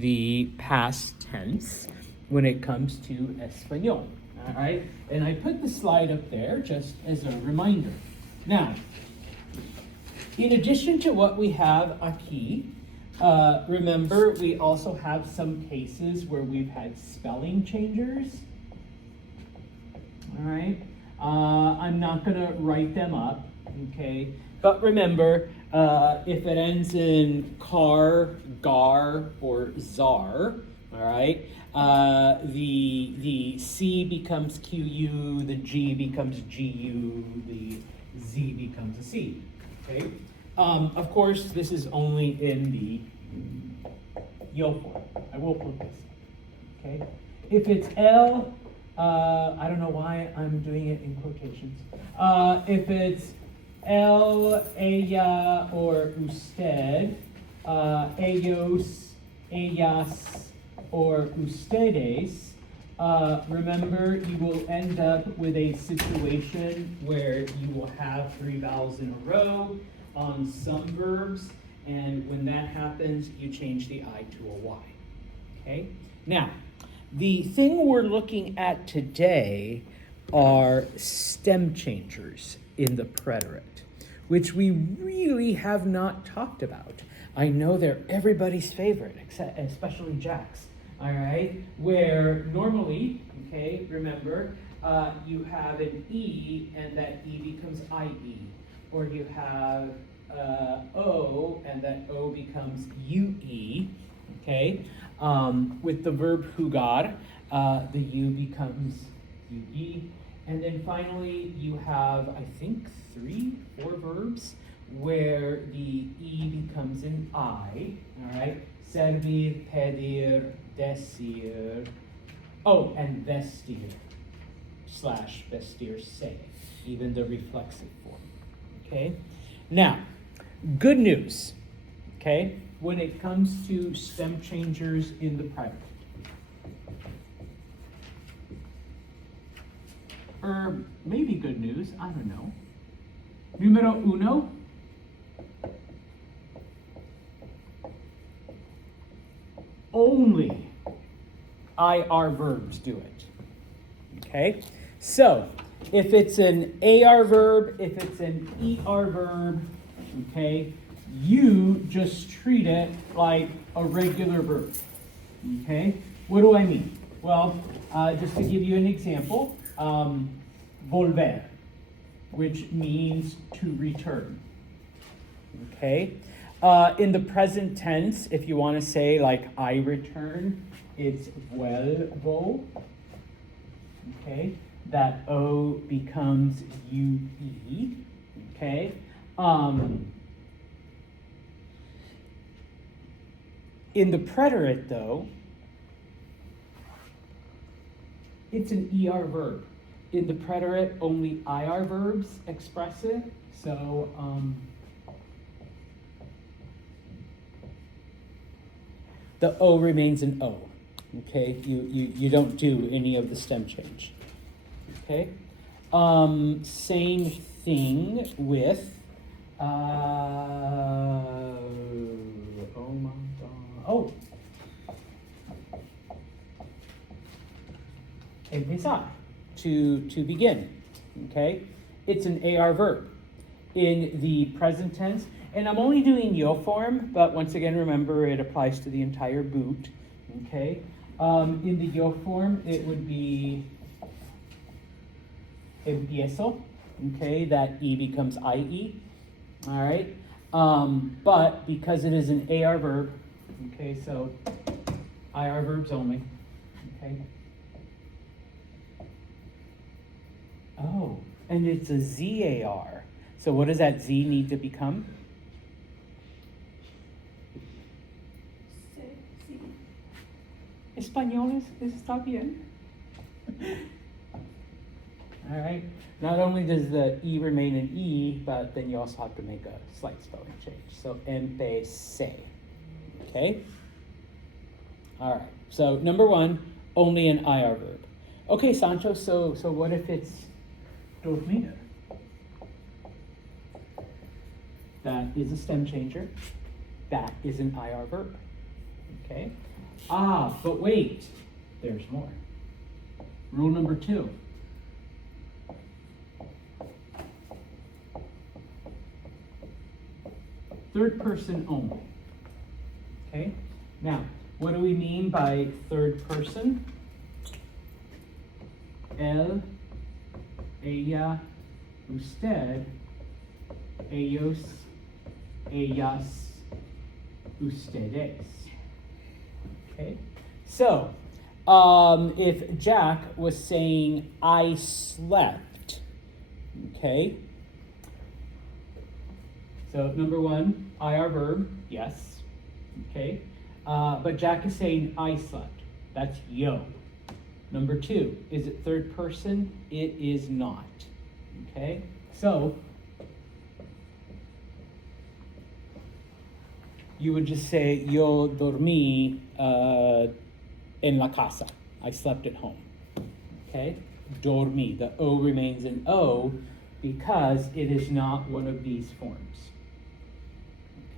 the past tense when it comes to Espanol. All right, and I put the slide up there just as a reminder. Now, in addition to what we have aquí, remember we also have some cases where we've had spelling changers. All right, I'm not going to write them up, okay? But remember, if it ends in car, gar, or zar, all right, the C becomes QU, the G becomes GU, the Z becomes a C, okay? Of course, this is only in the yo form. I will put this, okay? If it's L, I don't know why I'm doing it in quotations. If it's él, ella, or usted, ellos, ellas, or ustedes, remember you will end up with a situation where you will have 3 vowels in a row on some verbs, and when that happens, you change the I to a Y. Okay? Now, the thing we're looking at today are stem changers in the preterite, which we really have not talked about. I know they're everybody's favorite, especially Jack's, all right? Where normally, okay, remember, you have an E and that E becomes IE, or you have O and that O becomes UE, okay? With the verb jugar, the U becomes UE. And then finally, you have, I think, 4 verbs where the E becomes an I, all right? Servir, pedir, decir, oh, and vestir, / vestir se, even the reflexive form, okay? Now, good news, okay, when it comes to stem changers in the preterite. Or maybe good news, I don't know. Numero uno. Only IR verbs do it. Okay? So, if it's an AR verb, if it's an ER verb, okay, you just treat it like a regular verb. Okay? What do I mean? Well, just to give you an example, volver, which means to return. Okay? In the present tense, if you want to say like I return, it's vuelvo. Okay? That O becomes UE. Okay? In the preterite, though, it's an ER verb. In the preterite, only IR verbs express it. So, the O remains an O. Okay, you don't do any of the stem change. Okay, same thing with empezar, to begin. Okay, it's an AR verb in the present tense, and I'm only doing yo form, but once again, remember it applies to the entire boot. Okay, in the yo form, it would be empiezo. Okay, that E becomes IE. All right, but because it is an AR verb, okay, so IR verbs only. Okay. Oh, and it's a ZAR. So what does that Z need to become? Español está bien. All right. Not only does the E remain an E, but then you also have to make a slight spelling change. So empecé. Okay? All right. So number 1, only an IR verb. Okay, Sancho, so what if it's dormir? That is a stem changer. That is an IR verb. Okay? Ah, but wait, there's more. Rule number 2. Third person only. Okay? Now, what do we mean by third person? Él, ella, usted, ellos, ellas, ustedes. Okay? So, if Jack was saying, I slept, okay? So, number 1, IR verb, yes, okay? But Jack is saying, I slept. That's yo. Number 2, is it third person? It is not, okay? So, you would just say, yo dormí en la casa. I slept at home, okay? Dormí, the O remains an O because it is not one of these forms,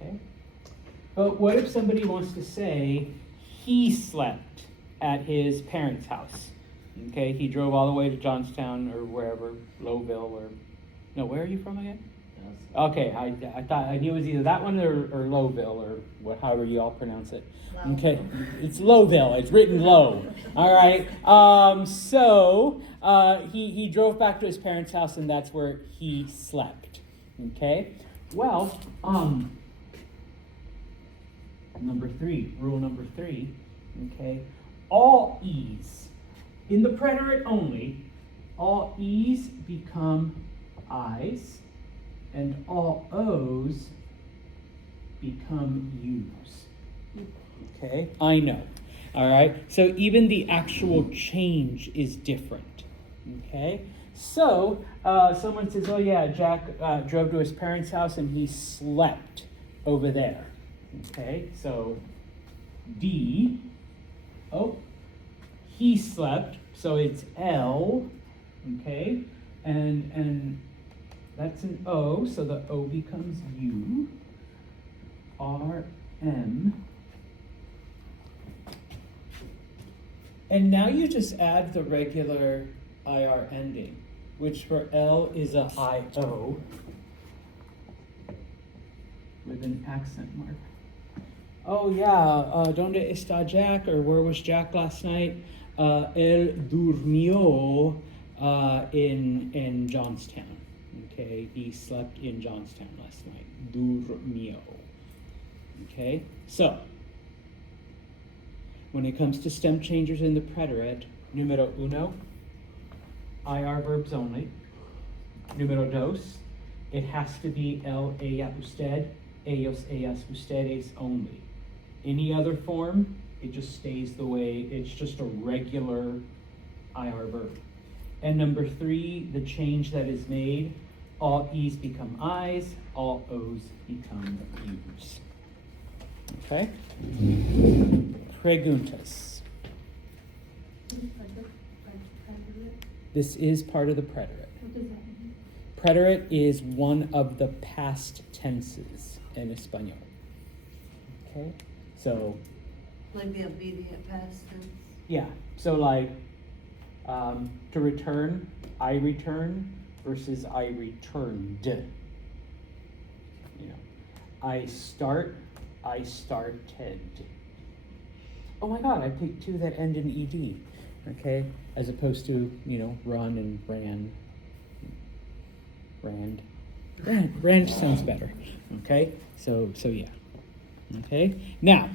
okay? But what if somebody wants to say, he slept at his parents' house? Okay, he drove all the way to Johnstown or wherever, Lowville or, no, where are you from again? Okay, I thought I knew it was either that one or Lowville or what, however you all pronounce it. Okay, it's Lowville. It's written low. All right. So he drove back to his parents' house, and that's where he slept. Okay. Well, rule number 3. Okay, all e's in the preterite only. All e's become i's. And all O's become U's. Okay, I know. All right, so even the actual change is different. Okay, so someone says, oh yeah, Jack drove to his parents' house and he slept over there. Okay, so D, oh, he slept, so it's L, okay, and that's an O, so the O becomes U. R, M. And now you just add the regular IR ending, which for L is a IO with an accent mark. Oh yeah, ¿Dónde está Jack? Or where was Jack last night? Él durmió in Johnstown. Okay, he slept in Johnstown last night. Durmió. Okay, so when it comes to stem changers in the preterite, numero 1, IR verbs only. Numero 2, it has to be él, ella, usted, ellos, ellas, ustedes only. Any other form, it just stays the way, it's just a regular IR verb. And number 3, the change that is made, all E's become I's, all O's become U's. Okay? Preguntas. This is part of the preterite. What does that mean? Preterite is one of the past tenses in Espanol. Okay? So. Like the immediate past tense? Yeah. So like, to return, I return versus I returned. You know, I start, I started. Oh my God, I picked 2 that end in ed. Okay? As opposed to, you know, run and ran. Rand sounds better. Okay? So yeah. Okay? Now,